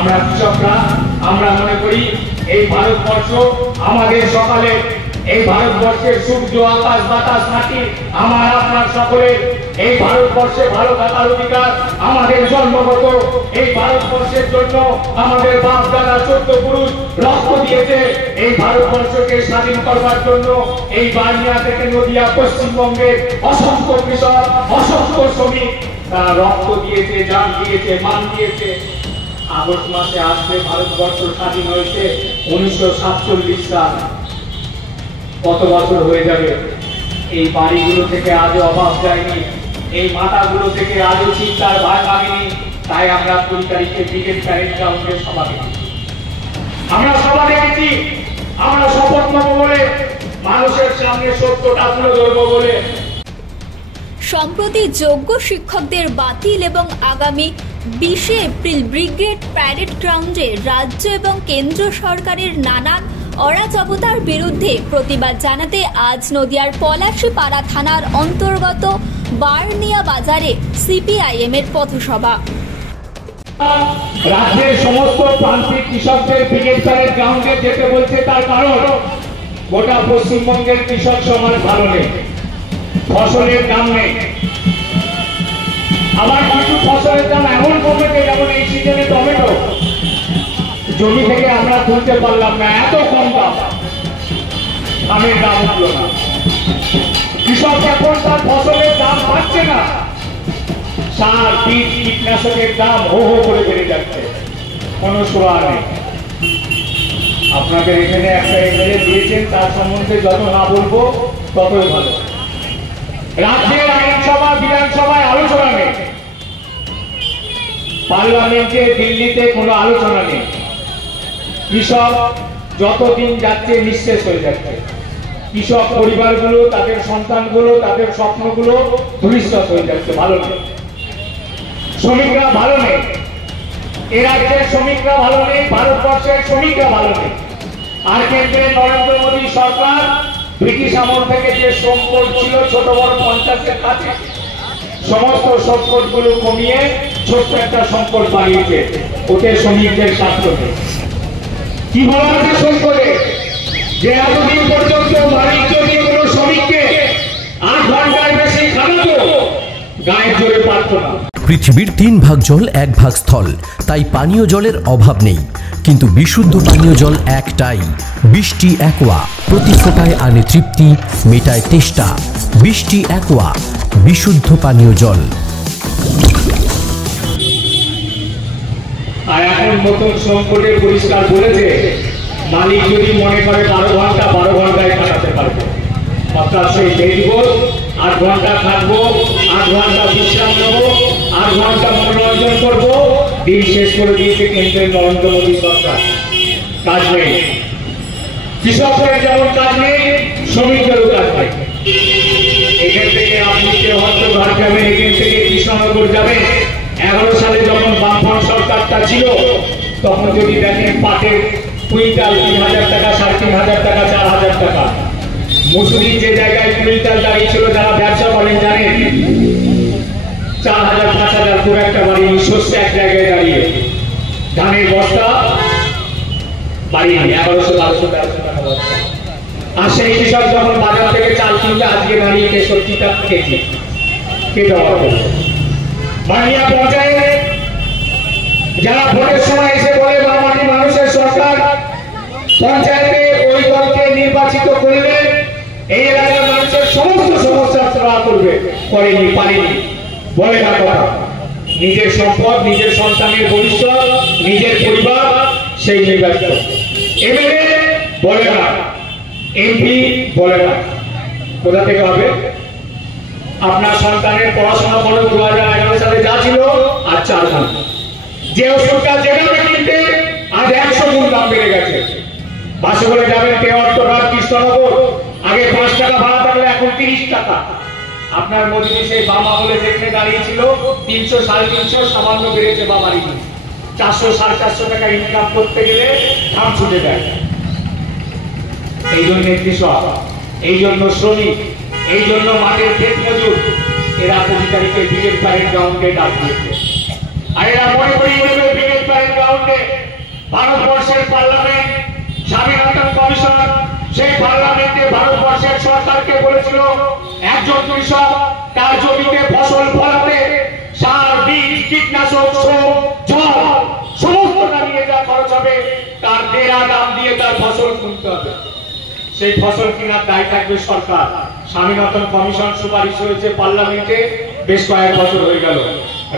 আমরা কৃষকরা আমরা মনে করি এই ভারতবর্ষ আমাদের সকালে, এই ভারতবর্ষের সূর্য আকাশ বাতাস মাটি আমার আপনার সকলের, এই ভারতবর্ষে ভালো থাকার অধিকার আমাদের জন্মগত। এই ভারতবর্ষের জন্য আমাদের বাপ দাদা 14 পুরুষ রক্ত দিয়েছে এই ভারতবর্ষকে স্বাধীন করবার জন্য। এই বানিয়া থেকে নদিয়া পশ্চিমবঙ্গের অসংখ্য কৃষক, অসংখ্য শ্রমিক তারা রক্ত দিয়েছে, জান দিয়েছে, মান দিয়েছে। আগস্ট মাসে আসলে ভারতবর্ষ স্বাধীন হয়েছে 1947 সাল। কত বছর হয়ে যাবে? এই বাড়িগুলো থেকে আজও অভাব যায়নি, এই মাথাগুলো থেকে আজও চিন্তার ভার ভাঙেনি। তাই আমরা 20 তারিখে ব্রিগেড প্যারেড গ্রাউন্ডে সভা দেখেছি, আমরা সভা দেখেছি, আমরা শপথ নেব বলে, মানুষের সামনে সত্যটা তুলে ধরবো বলে। সম্প্রতি যোগ্য শিক্ষকদের বাতিল এবং আগামী 20 এপ্রিল ব্রিগেড প্যারেড গ্রাউন্ডে রাজ্য এবং কেন্দ্র সরকারের নানান অরাজকতার বিরুদ্ধে প্রতিবাদ জানাতে আজ নদিয়ার পলাশীপাড়া থানার অন্তর্গত বারনিয়া বাজারে সিপিআইএম এর পথসভা। রাজ্যের সমস্ত প্রান্তিক কৃষকদের ব্রিগেড প্যারেড গ্রাউন্ডে যেতে বলছে, তার কারণ গোটা পশ্চিমবঙ্গের কৃষক সমাজ ভালো নেই, ফসলের দাম নেই। আবার কিছু ফসলের দাম এমন কমেছে, যেমন এই সিজনে টমেটো জমি থেকে আমরা তুলতে পারলাম না, এত কম দাম, দামের দাম উঠল না। কৃষক এখন তার ফসলের দাম পাচ্ছে না, সার বীজ কীটনাশকের দাম হো হো করে বেড়ে যাচ্ছে, কোনো সুরা নেই। আপনাদের এখানে একটা এমএলএ দিয়েছেন, তার সম্বন্ধে যত না বলবো ততই ভালো। রাজ্যের আইনসভা বিধানসভায় আলোচনা নেই, পার্লামেন্টে দিল্লিতে কোনো আলোচনা নেই। কৃষক যতদিন যাচ্ছে নিঃশেষ হয়ে যাচ্ছে, কৃষক পরিবারগুলো, তাদের সন্তানগুলো, তাদের স্বপ্নগুলো ধূলিসাৎ হয়ে যাচ্ছে। ভালো নেই, শ্রমিকরা ভালো নেই, এ রাজ্যের শ্রমিকরা ভালো নেই, ভারতবর্ষের শ্রমিকরা ভালো নেই। আর কেন্দ্রে নরেন্দ্র মোদী সরকার ব্রিটিশ আমল থেকে যে সংকট ছিল ছোট বড় 50-এর কাছে, সমস্ত সংকটগুলো কমিয়ে ছোট্ট একটা সংকট বাড়িয়েছে, ওতে শ্রমিকদের স্বার্থ নেই। কি বলা আছে সংকটে? যে এতদিন পর্যন্ত মালিক যদি কোনো শ্রমিককে 8 ঘন্টার বেশি খাটাতো, গায়ের জোরে পারত না। পৃথিবীর 3 ভাগ জল 1 ভাগ স্থল, তাই পানীয় জলের অভাব নেই, কিন্তু বিশুদ্ধ পানীয় জল একটাই, বৃষ্টি অ্যাকোয়া। প্রতি ফোঁটায় আনে তৃপ্তি, মেটায় তেষ্টা। বৃষ্টি অ্যাকোয়া, বিশুদ্ধ পানীয় জল। আর এখন নতুন সংকটে পরিষ্কার বলেছে, মালিক যদি মনে করে 12 ঘন্টা 12 ঘন্টায় কাটাতে পারবে, অর্থাৎ সেই দেখব 8 ঘন্টা থাকবো, 8 ঘন্টা বিশ্রাম নেবো, 8 ঘন্টা মনোরঞ্জন করবো, দিন শেষ করে দিয়েছে কেন্দ্রের নরেন্দ্র মোদী সরকার। কাজ নেই, কৃষকদের যেমন কাজ নেই, শ্রমিকদেরও কাজ নেই। এখান থেকে আপনি হস্তঘাট যাবেন, এখান থেকে কৃষ্ণনগর যাবেন। 11 সালে যখন বামফ্রন্ট সরকারটা ছিল, তখন যদি দেখেন পাটের কুইন্টাল 3000 টাকা, 3500 টাকা, 4000 টাকা। মুসুরি যে জায়গায় কুইন্টাল দাঁড়িয়েছিল, যারা ব্যবসা করেন জানেন, 4000 5000 খুব একটা বাড়িনি। শস্য এক জায়গায় দাঁড়িয়ে, ধানের বস্তা বাড়িনি 1100-1200 টাকা বস্তা। আর সেই কৃষক যখন বাজার থেকে চাল কিনতে আজকে দাঁড়িয়ে 63 টাকা কেজি, কে জবাব দেবে? বানিয়া পর্যায়ে যারা ভোটের সময় এসে বলে বামাটি মানুষের সরকার, পঞ্চায়েতে ওই দলকে নির্বাচিত করলে এই এলাকার মানুষের সমস্ত সমস্যা সমাধান করবে, করেনি, পারেনি, বলে না কথা। নিজের সম্পদ, নিজের সন্তানের ভবিষ্যৎ, নিজের পরিবার সেই নির্বাচিত। এমএলএ বলে না, এমপি বলে না, কোথা থেকে হবে? আপনার সন্তানের পড়াশোনা খরচ 2011 সালে যা ছিল আর 4 গুণ। যে ওষুধটা যেভাবে কিনতে আজ 100 গুণ দাম বেড়ে গেছে। বাসে করে যাবেন তেহট্টঘাট কৃষ্ণনগর, আগে 5 টাকা ভাড়া থাকলে এখন 30 টাকা। আপনার মোদী সেই বাম আমলে যেখানে দাঁড়িয়েছিল 300 350 সামান্য বেড়েছে বাবারই, 400 450 টাকা ইনকাম করতে গেলে দাম ছুটে যায়। এই জন্য কৃষক, এই জন্য শ্রমিক, এই জন্য মাঠের ক্ষেত মজুর, এরা 20 তারিখে ব্রিগেড প্যারেড গ্রাউন্ডে ডাক দিয়েছে। আর এরা মনে করি ব্রিগেড প্যারেড গ্রাউন্ডে ভারতবর্ষের সরকারকে বলেছিল একজন কৃষক তার জমিতে ফসল ফলাতে সার, বীজ, কীটনাশক, শ্রম, জল সমস্তটা নিয়ে যা খরচ হবে তার দেড়া দাম দিয়ে তার ফসল কিনতে হবে। সেই ফসল কেনার দায় থাকবে সরকার। স্বামীনাথন কমিশন সুপারিশ হয়েছে পার্লামেন্টে, বেশ কয়েক বছর হয়ে গেল।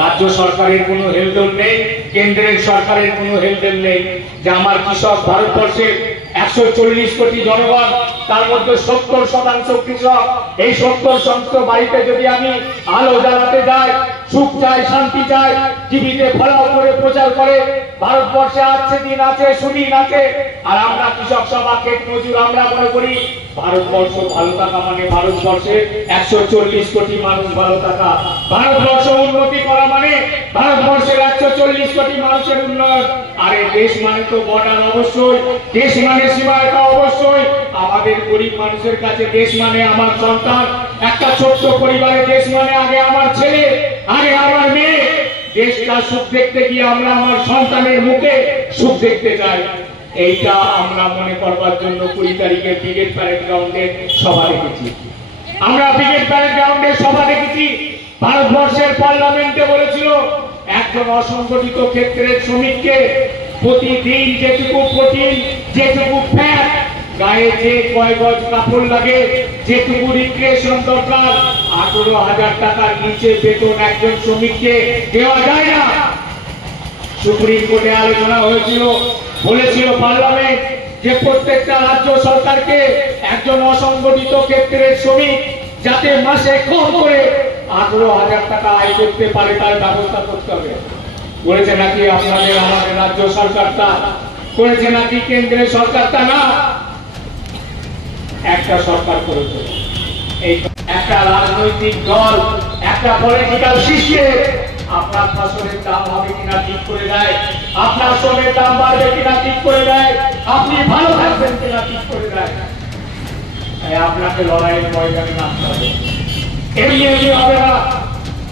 রাজ্য সরকারের কোনো হেলদোল নেই, কেন্দ্রের সরকারের কোনো হেলদোল নেই যে আমার কৃষক, ভারতবর্ষের 140 কোটি জনগণ, তার মধ্যে 70% কৃষক। এই 70% বাড়িতে যদি আমি আলো জ্বালাতে যাই, সুখ চাই, শান্তি চাই, টিভিতে ফলাও করে প্রচার করে ভারতবর্ষে আছে দিন আছে, সুদিন আছে, আর আমরা কৃষক সভা, ক্ষেত মজুর, আমরা মনে করি ভারতবর্ষ ভালো থাকা মানে ভারতবর্ষের 140 কোটি মানুষ ভালো থাকা, ভারতবর্ষ উন্নতি করা মানে ভারতবর্ষের 140 কোটি মানুষের উন্নয়ন। আরে দেশ মানে তো বর্ডার অবশ্যই, দেশ মানে সীমারেখা অবশ্যই। আমাদের গরিব মানুষের কাছে দেশ মানে আমার সন্তান, একটা ছোট্ট পরিবারে দেশ মানে আগে আমার ছেলে, আগে আমার মেয়ে। দেশটা সুখ দেখতে গিয়ে আমরা আমার সন্তানের মুখে সুখ দেখতে চাই। এইটা আমরা মনে করবার জন্য 20 তারিখে ব্রিগেড প্যারেড গ্রাউন্ডে সভা রেখেছি। আমরা ব্রিগেড প্যারেড গ্রাউন্ডে সভা রেখেছি। ভারতবর্ষের পার্লামেন্টে বলেছিল একজন অসংগঠিত ক্ষেত্রের শ্রমিককে প্রতিদিন যেটুকু প্রোটিন, যেটুকু ফ্যাট, গায়ে যে কয় গজ কাপড় লাগে, যেটুকু রিক্রিয়েশন দরকার, 18,000 টাকার নিচে বেতন একজন শ্রমিককে দেওয়া যায় না। সুপ্রিম কোর্টে আলোচনা হয়েছিল, বলেছিল পার্লামেন্ট যে প্রত্যেকটা রাজ্য সরকারকে একজন অসংগঠিত ক্ষেত্রের শ্রমিক যাতে মাসে কম করে 18,000 টাকা আয় করতে পারে তার ব্যবস্থা করতে হবে। বলেছে নাকি আপনাদের আমাদের রাজ্য সরকারটা, করেছে নাকি কেন্দ্রের সরকারটা? না, একটা সরকার করেছে। এই একটা রাজনৈতিক দল, একটা পলিটিক্যাল সিস্টেম আপনার ফসলের দাম হবে কিনা ঠিক করে দেয়, আপনার শ্রমের দাম বাড়বে কিনা ঠিক করে দেয়, আপনি ভালো থাকবেন কিনা ঠিক করে দেয়। আপনাকে লড়াইয়ের ময়দানে নামতে হবে। এমনি এমনি হবে না।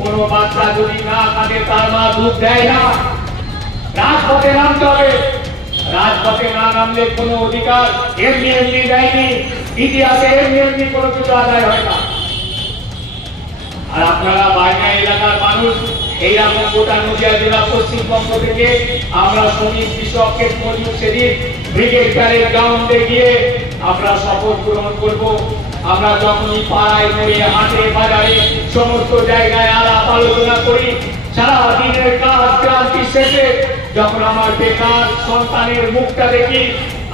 কোনো বাচ্চা যদি না কাঁদে তার মা দুধ দেয় না। রাজপথে নামতে হবে। রাজপথে না নামলে কোনো অধিকার এমনি এমনি দেয়নি। ইতিহাসে এমনি এমনি কোনো কিছু আদায় হয় না। আর আপনারা বাইনা এলাকার মানুষ, এইরকম গোটা নদিয়া জেলা পশ্চিমবঙ্গ থেকে আমরা শ্রমিক, কৃষক, ক্ষেত মজুর সেদিন ব্রিগেড প্যারেড গ্রাউন্ডে গিয়ে আমরা শপথ গ্রহণ করব। আমরা যখনই পাড়ায়, মোড়ে, হাটে, বাজারে সমস্ত জায়গায় আলাপ আলোচনা করি, সারা দিনের কাজ ক্লান্তি শেষে যখন আমার বেকার সন্তানের মুখটা দেখি,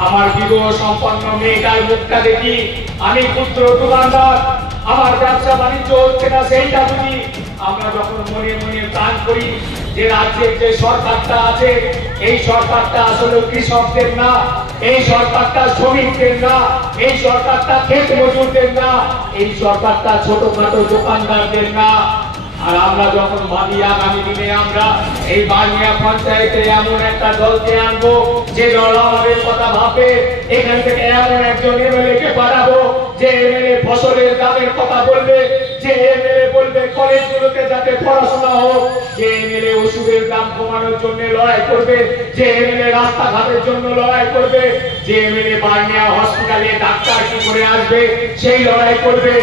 আমার বিবাহ সম্পন্ন মেয়েটার মুখটা দেখি, আমি ক্ষুদ্র দোকানদার, আমার ব্যবসা বাণিজ্য হচ্ছে না সেইটা বুঝি, আমরা যখন মনে মনে প্রাণ করি যে রাজ্যের যে সরকারটা আছে এই সরকারটা আসলে কৃষকদের না, এই সরকারটা শ্রমিকদের না, এই সরকারটা ক্ষেত মজুরদের না, এই সরকারটা ছোটখাটো দোকানদারদের না। আর আমরা যখন ভাবি আগামী দিনে আমরা এই বানিয়া পঞ্চায়েতে এমন একটা দলকে আনবো যে দল আমাদের কথা ভাবে, এখান থেকে এমন একজন এমএলএ কে পাঠাবো যে এমএলএ ফসলের দামের কথা বলবে, যে এমএলএ বলবে কলেজগুলোতে যাতে পড়াশোনা হোক, যে এমএলএ ওষুধের দাম কমানোর জন্য লড়াই করবে, যে এমএলএ রাস্তাঘাটের জন্য লড়াই করবে, যে এমএলএ বানিয়া হসপিটালে ডাক্তার কি করে আসবে সেই লড়াই করবে।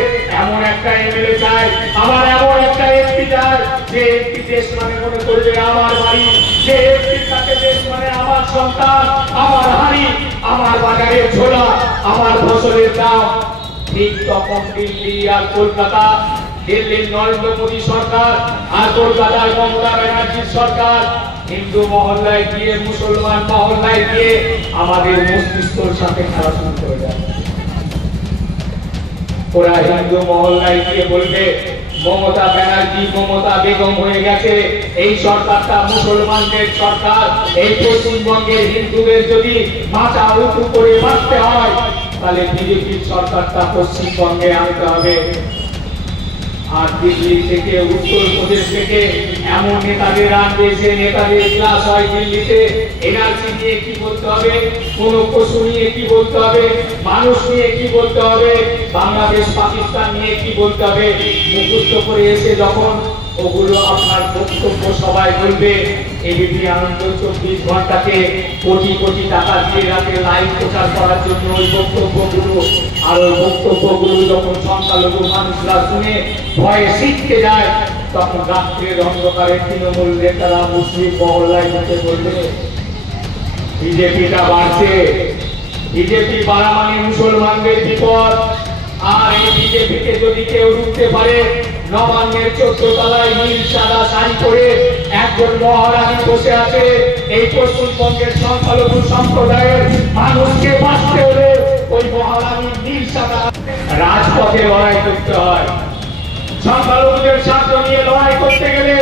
এমন একটা এমএলএ চাই, আমার এমন একটা এমপি চাই যে এমপি দেশ মানে মনে করবে আমার বাড়ি, যে এমপির কাছে দেশ মানে আমার সন্তান, আমার হাড়ি, আমার বাজারের ঝোলা, আমার ফসলের দাম। ঠিক তখন দিল্লি আর কলকাতা, দিল্লির নরেন্দ্র মোদী সরকার আর কলকাতার মমতা ব্যানার্জির সরকার হিন্দু মহল্লায় গিয়ে, মুসলমান মহল্লায় গিয়ে আমাদের মস্তিষ্কের সাথে খেলাধুলা করে যায়। ওরা হিন্দু মহল্লায় গিয়ে বলবে মমতা ব্যানার্জি, মমতা বেগম হয়ে গেছে, এই সরকারটা মুসলমানদের সরকার, এই পশ্চিমবঙ্গের হিন্দুদের যদি মাথা উঁচু করে বাঁচতে হয় তাহলে বিজেপির সরকারটা পশ্চিমবঙ্গে আনতে হবে। আর দিল্লি থেকে, উত্তরপ্রদেশ থেকে এমন নেতাদের আনবে যে নেতাদের ক্লাস হয় দিল্লিতে। এনআরসি নিয়ে কি বলতে হবে, কোন পশু নিয়ে কি বলতে হবে, মানুষ নিয়ে কি বলতে হবে, বাংলাদেশ পাকিস্তান নিয়ে কি বলতে হবে, মুখস্থ করে এসে যখন ওগুলো আপনার বক্তব্য সবাই বলবে। এবিপি আনন্দ 24 ঘন্টাকে কোটি কোটি টাকা দিয়ে রাতে লাইভ প্রচার করার জন্য ওই বক্তব্যগুলো, আর ওই বক্তব্যগুলো যখন সংখ্যালঘু মানুষরা শুনে ভয়ে শিখতে যায়, তখন রাত্রের অন্ধকারে তৃণমূল নেতারা মুসলিম মহল্লায় ঢুকে বলবে বিজেপিটা বাড়ছে, বিজেপি বাড়া মানে মুসলমানদের বিপদ। আর এই বিজেপিকে যদি কেউ রুখতে পারে, নবান্নের 14 তলায় নীল সাদা শাড়ি পরে একজন মহারানী বসে আছে। এই পশ্চিমবঙ্গের সংখ্যালঘু সম্প্রদায়ের মানুষকে বাঁচতে হলে ওই মহারানী নীল সাদা রাজপথে লড়াই করতে হয়। সংখ্যালঘুদের স্বার্থ নিয়ে লড়াই করতে গেলে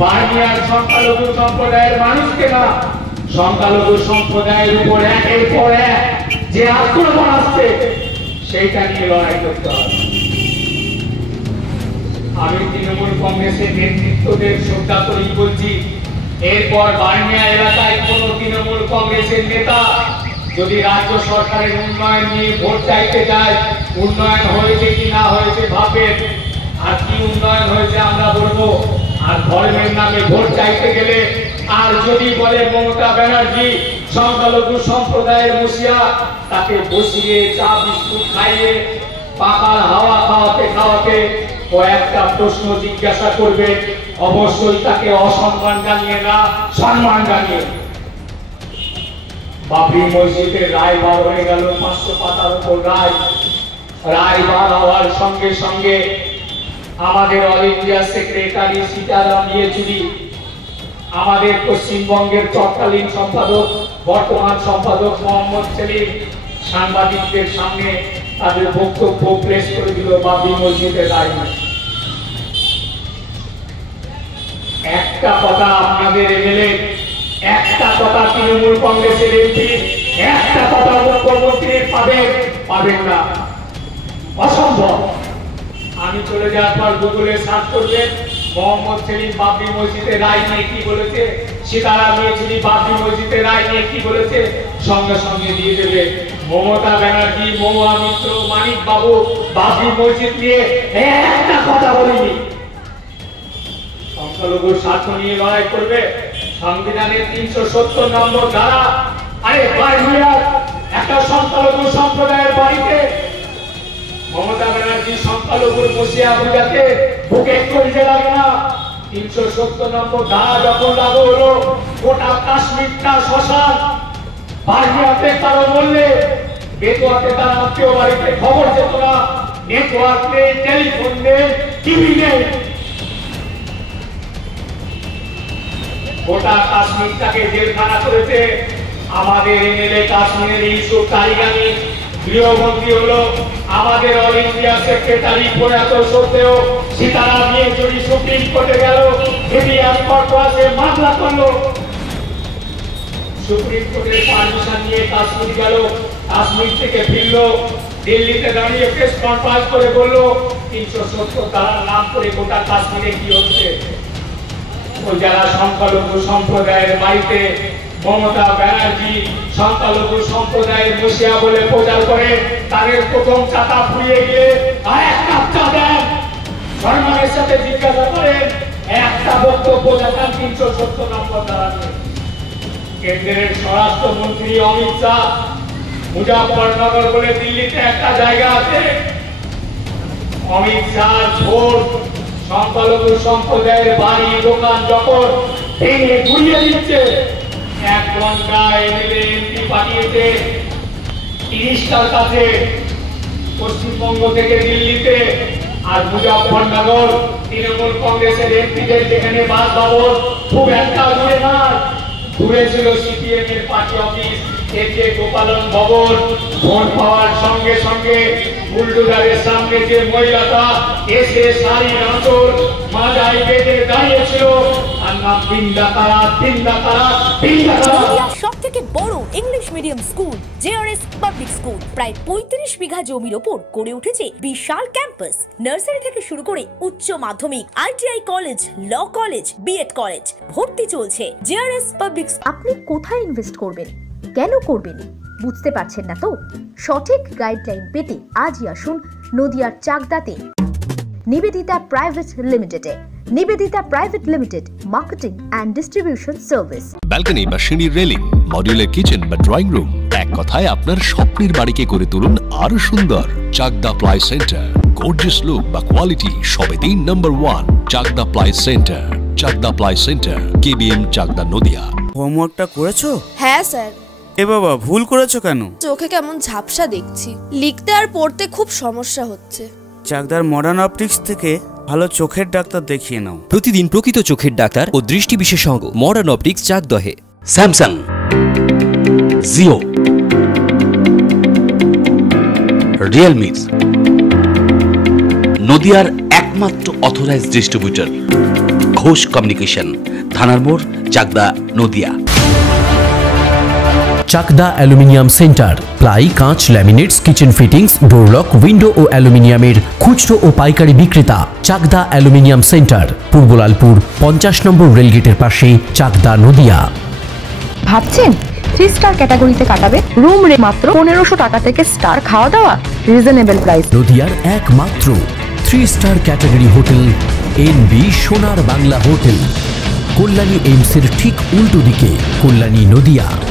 বার্মিয়ার সংখ্যালঘু সম্প্রদায়ের মানুষকে না, সংখ্যালঘু সম্প্রদায়ের উপর একের পর এক যে আক্রমণ আসছে সেইটা নিয়ে লড়াই করতে হবে। আমি তৃণমূল কংগ্রেসের নেতৃত্বদের শ্রদ্ধা করি বলছি, এরপর বার্মিয়া এলাকায় কোন তৃণমূল কংগ্রেসের নেতা যদি রাজ্য সরকারের উন্নয়ন নিয়ে ভোট চাইতে যায়, উন্নয়ন হয়েছে কি না হয়েছে ভাববেন, আর কি উন্নয়ন হয়েছে আমরা বলবো। আর ধর্মের নামে ভোট চাইতে গেলে আর যদি বলে মমতা ব্যানার্জি সংখ্যালঘু সম্প্রদায়ের মুসিয়া, তাকে বসিয়ে চা বিস্কুট খাইয়ে পাখার হাওয়া খাওয়াতে খাওয়াতে কয়েকটা প্রশ্ন জিজ্ঞাসা করবে, অবশ্যই তাকে অসম্মান জানিয়ে না, সম্মান জানিয়ে। বাবরি মসজিদের রায় বার হয়ে গেল, 500 পাতার উপর রায়। রায় বার হওয়ার সঙ্গে সঙ্গে আমাদের all India secretary Sitaram Yechury, আমাদের পশ্চিমবঙ্গের তৎকালীন সম্পাদক বর্তমান সম্পাদক মোহাম্মদ সেলিম সাংবাদিকদের সামনে তাদের বক্তব্য প্রেস করে দিল বাবরি মসজিদের রায়। একটা কথা আপনাদের এমএলএ, একটা কথা তৃণমূল কংগ্রেসের এমপি, একটা কথা মুখ্যমন্ত্রীর পাবেন না, অসম্ভব। আমি চলে যাওয়ার পর গুগলে সার্চ করবেন মোহাম্মদ সেলিম বাবরি মসজিদের রায় নিয়ে কি বলেছে, সীতারাম ইয়েচুরি বাবরি মসজিদের রায় নিয়ে কি বলেছে, সঙ্গে সঙ্গে দিয়ে দেবে। মমতা ব্যানার্জি, মহুয়া মিত্র, মানিক বাবু বাবরি মসজিদ নিয়ে একটা কথা বলেনি। সংখ্যালঘুর স্বার্থ নিয়ে লড়াই করবে, সংবিধানের 370 নম্বর ধারা। আরে বার্মিয়ার একটা সংখ্যালঘু সম্প্রদায়ের বাড়িতে মমতা ব্যানার্জি সংখ্যালঘুর বসিয়া বুঝাতে বুকে কলজে লাগে না। 370 নম্বর ধারা যখন লাগু হলো, গোটা কাশ্মীরটা শ্মশান। বার্মিয়াতে কারো বললে বেতুয়াতে তার আত্মীয় বাড়িতে খবর যেত না, নেটওয়ার্ক নেই, টেলিফোন নেই, টিভি নেই। গোটা কাশ্মীরটাকে জেলখানা করেছে আমাদের এমএলএ কাশ্মীরের ইউসুফ তারিগানি। গৃহমন্ত্রী হলো আমাদের অল ইন্ডিয়া সেক্রেটারি, প্রয়াত সত্ত্বেও সীতারাম ইয়েচুরি সুপ্রিম কোর্টে গেল, হেভিয়াস কর্পোরাসে মামলা করলো। সুপ্রিম কোর্টের পারমিশন নিয়ে কাশ্মীর গেল, কাশ্মীর থেকে ফিরলো, দিল্লিতে দাঁড়িয়ে প্রেস কনফারেন্স করে বললো 370 ধারার নাম করে গোটা কাশ্মীরে কি হচ্ছে। ওই যারা সংখ্যালঘু সম্প্রদায়ের বাড়িতে মমতা ব্যানার্জি সংখ্যালঘু সম্প্রদায়ের মুসিয়া বলে প্রচার করে, তাদের প্রথম চাটা ফুরিয়ে গিয়ে আর এক কাপ চা দেন, সম্মানের সাথে জিজ্ঞাসা করেন, একটা বক্তব্য দেখান 370 নম্বর ধারা। কেন্দ্রের স্বরাষ্ট্রমন্ত্রী অমিত শাহ মুজাফফরনগর বলে দিল্লিতে একটা জায়গা আছে, অমিত শাহ ভোট সংখ্যালঘু সম্প্রদায়ের বাড়ি দোকান যখন ভেঙে ঘুরিয়ে দিচ্ছে, 1 ঘন্টা এমএলএ এমপি পাঠিয়েছে 30টার কাছে পশ্চিমবঙ্গ থেকে দিল্লিতে। আর মুজাফফরনগর তৃণমূল কংগ্রেসের এমপিদের যেখানে বাসভবন খুব একটা দূরে না, দূরে ছিল সিপিএম এর পার্টি অফিস, এতে গোপালন ভবন। ভোট পাওয়ার সঙ্গে সঙ্গে বুলডোজারের সামনে যে মহিলাটা এসে শাড়ির আঁচল মাথায় বেঁধে দাঁড়িয়েছিল, তার নাম বিন্দাতারা। সবথেকে বড় English medium school JRS public school, প্রায় 35 বিঘা জমির ওপর গড়ে উঠেছে বিশাল ক্যাম্পাস। নার্সারি থেকে শুরু করে উচ্চ মাধ্যমিক, ITI college, law college, BEd college, ভর্তি চলছে। JRS public. আপনি কোথায় ইনভেস্ট করবেন, কেন করবেন, বুঝতে পারছেন না তো? সঠিক গাইডলাইন পেতে আজই আসুন নদিয়ার চাকদাতে নিবেদিতা প্রাইভেট লিমিটেডে। Nivedita private limited, marketing and distribution service. Balcony বা সিঁড়ির রেলিং, মডিউলার কিচেন বা ড্রয়িং রুম, এক কথায় আপনার স্বপ্নের বাড়িকে করে তুলুন আরো সুন্দর। Chakda ply centre, gorgeous look বা কোয়ালিটি সবেতেই number 1। Chakda ply centre, Chakda ply centre, KBM, Chakda, Nadia. হোমওয়ার্কটা করেছো? হ্যাঁ স্যার। এ বাবা, ভুল করেছো কেন? চোখে কেমন ঝাপসা দেখছি, লিখতে আর পড়তে খুব সমস্যা হচ্ছে। চাকদার মডার্ন অপটিক্স থেকে ভালো চোখের ডাক্তার দেখিয়ে নাও। প্রতিদিন প্রকৃত চোখের ডাক্তার ও দৃষ্টি বিশেষজ্ঞ মডার্ন অপটিক্স, চাকদহে। স্যামসাং, জিও, রিয়েলমি, নদিয়ার একমাত্র অথরাইজড ডিস্ট্রিবিউটর ঘোষ কমিউনিকেশন, থানার মোড়, Chakda, Nadia. Chakda aluminium centre, ply, কাঁচ, laminates, kitchen fittings, door lock, window ও অ্যালুমিনিয়ামের খুচরো ও পাইকারি বিক্রেতা। চাকদা অ্যালুমিনিয়াম সেন্টার, পূর্বলালপুর 50 নম্বর রেলগেটের পাশে, চাকদা, নদিয়া। ভাবছেন 3 স্টার ক্যাটাগরিতে কাটাবে? রুম রে মাত্র 1500 টাকা থেকে স্টার, খাওয়া দাওয়া রিজনেবল প্রাইস। নদিয়ার একমাত্র 3 স্টার ক্যাটাগরি হোটেল এনবি সোনার বাংলা হোটেল, কল্যাণী এইমসের ঠিক উল্টো দিকে, কল্যাণী, নদিয়া।